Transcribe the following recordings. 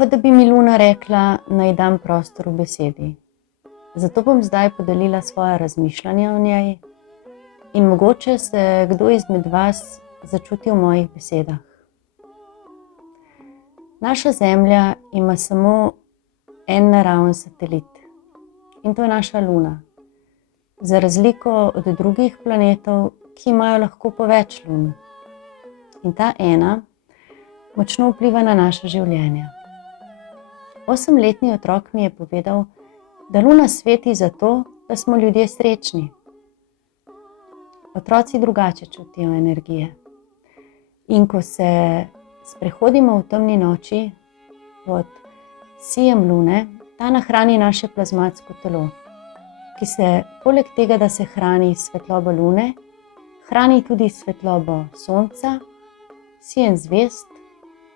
kot da bi mi Luna rekla, naj dam prostor v besedi. Zato bom zdaj podelila svoje razmišljanja o njej in mogoče se kdo izmed vas začuti v mojih besedah. Naša Zemlja ima samo en naraven satelit in to je naša Luna. Za razliko od drugih planetov, ki imajo lahko po več lun. In ta ena močno vpliva na naše življenje. 8-letni otrok mi je povedal, da Luna sveti zato, da smo ljudje srečni. Otroci drugače čutijo energije. In ko se sprehodimo v temni noči pod sijem Lune, ta nahrani naše plazmatsko telo, ki se poleg tega, da se hrani s svetlobo Lune, hrani tudi svetlobo Sonca, sijem zvezd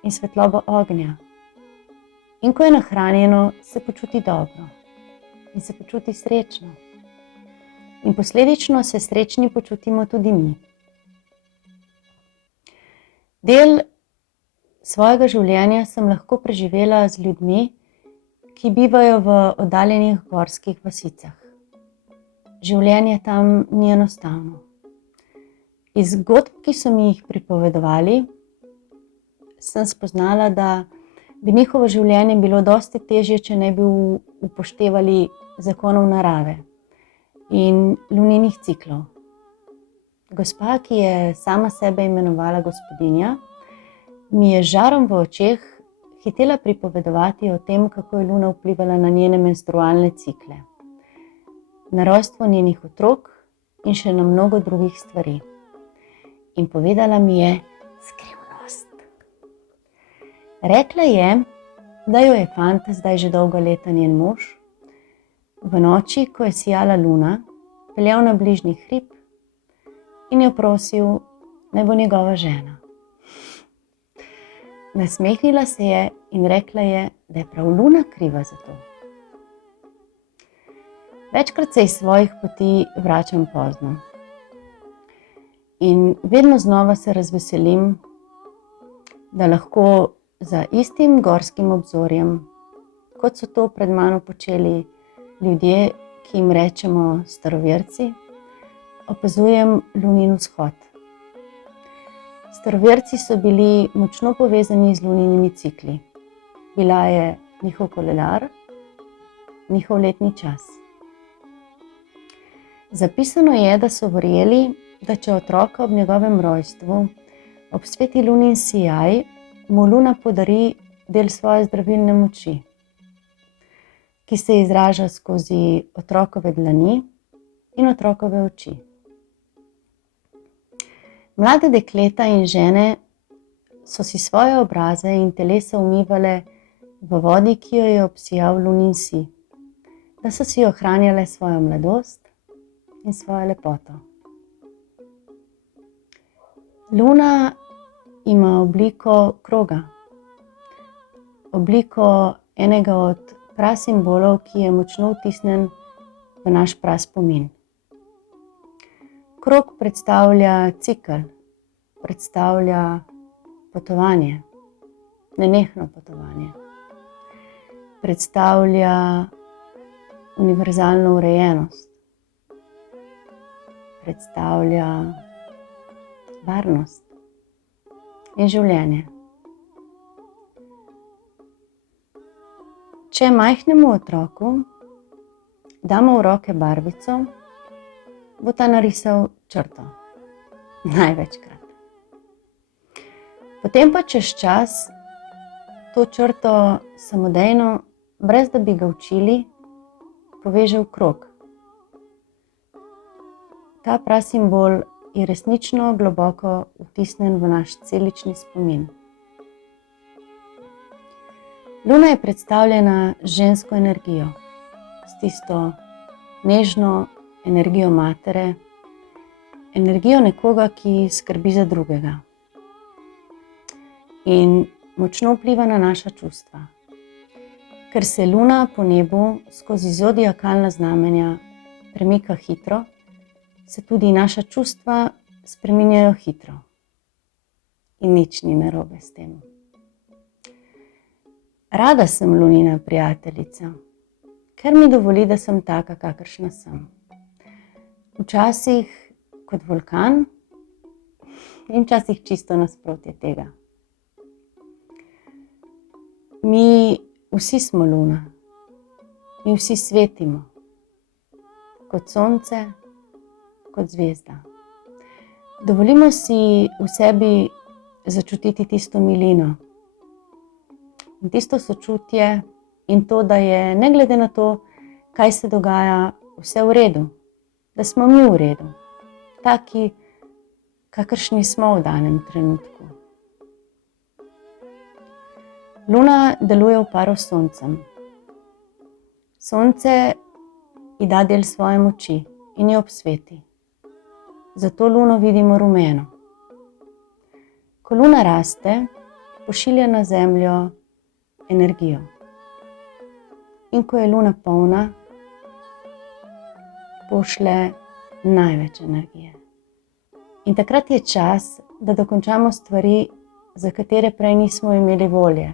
in svetlobo ognja. In ko je nahranjeno, se počuti dobro in se počuti srečno. In posledično se srečni počutimo tudi mi. Del svojega življenja sem lahko preživela z ljudmi, ki bivajo v oddaljenih gorskih vasicah. Življenje tam ni enostavno. Iz zgodb, ki so mi jih pripovedovali, sem spoznala, da bi njihovo življenje bilo dosti težje, če ne bi upoštevali zakonov narave in luninih ciklov. Gospa, ki je sama sebe imenovala gospodinja, mi je žarom v očeh hitela pripovedovati o tem, kako je Luna vplivala na njene menstrualne cikle, na rojstvo njenih otrok in še na mnogo drugih stvari. In povedala mi je skrivnost. Rekla je, da jo je fant, zdaj že dolga leta njen mož, v noči, ko je sijala Luna, peljal na bližnji hrib in jo prosil, naj bo njegova žena. Nasmehnila se je in rekla je, da je prav Luna kriva za to. Večkrat se iz svojih poti vračam pozno. In vedno znova se razveselim, da lahko za istim gorskim obzorjem, kot so to pred mano počeli ljudje, ki jim rečemo staroverci, opazujem Lunin vzhod. Staroverci so bili močno povezani z luninimi cikli. Bila je njihov koledar, njihov letni čas. Zapisano je, da so verjeli, da če otroka ob njegovem rojstvu obsveti Lunin sijaj, mu Luna podari del svoje zdravilne moči, ki se izraža skozi otrokove dlani in otrokove oči. Mlade dekleta in žene so si svoje obraze in telesa umivale v vodi, ki jo je obsijal Lunin sij, da so si ohranjale svojo mladost in svojo lepoto. Luna ima obliko kroga, obliko enega od prasimbolov, ki je močno vtisnjen v naš praspomin. Krog predstavlja cikel, predstavlja potovanje, nenehno potovanje. Predstavlja univerzalno urejenost. Predstavlja varnost in življenje. Če majhnemu otroku damo v roke barvico, bo ta narisal črto. Največkrat. Potem pa čez čas to črto samodejno, brez da bi ga učili, poveže v krog. Ta prasimbol je resnično globoko vtisnjen v naš celični spomin. Luna je predstavljena z žensko energijo, s tisto nežno energijo matere, energijo nekoga, ki skrbi za drugega. In močno vpliva na naša čustva. Ker se Luna po nebu skozi zodiakalna znamenja premika hitro, se tudi naša čustva spreminjajo hitro. In nič ni narobe s tem. Rada sem lunina prijateljica, ker mi dovoli, da sem taka, kakršna sem. Včasih kot vulkan in včasih čisto nasprotje tega. Mi vsi smo luna, mi vsi svetimo, kot sonce, kot zvezda. Dovolimo si v sebi začutiti tisto milino in tisto sočutje in to, da je ne glede na to, kaj se dogaja, vse v redu, da smo mi v redu, taki, kakršni smo v danem trenutku. Luna deluje v paru s soncem. Sonce ji da del svoje moči in jo obsveti. Zato luno vidimo rumeno. Ko luna raste, pošilja na zemljo energijo. In ko je luna polna, pošlje največ energije. In takrat je čas, da dokončamo stvari, za katere prej nismo imeli volje.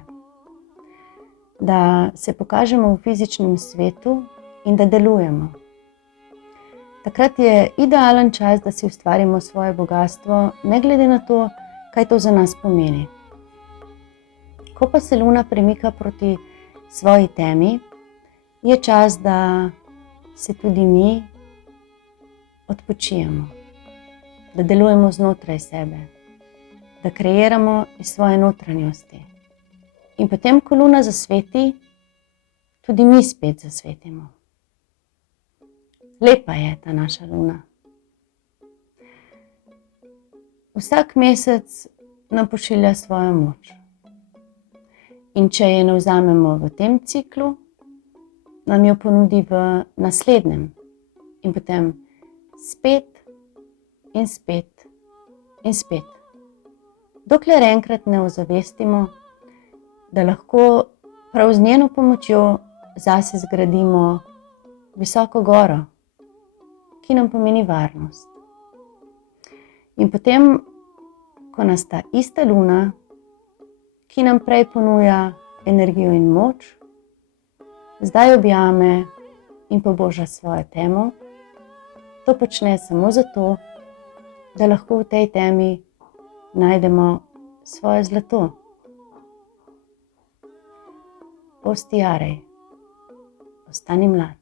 Da se pokažemo v fizičnem svetu in da delujemo. Takrat je idealen čas, da si ustvarimo svoje bogastvo, ne glede na to, kaj to za nas pomeni. Ko pa se luna premika proti svoji temi, je čas, da se tudi mi odpočijemo, da delujemo znotraj sebe, da kreiramo iz svoje notranjosti. In potem, ko luna zasveti, tudi mi spet zasvetimo. Lepa je ta naša luna. Vsak mesec nam pošilja svojo moč. In če je ne vzamemo v tem ciklu, nam jo ponudi v naslednjem. In potem spet in spet in spet. Dokler enkrat ne ozavestimo, da lahko prav z njeno pomočjo zase zgradimo visoko goro, ki nam pomeni varnost. In potem, ko nas ta ista luna, ki nam prej ponuja energijo in moč, zdaj objame in poboža svojo temo, to počne samo zato, da lahko v tej temi najdemo svoje zlato. Osti jarej, ostani mlad.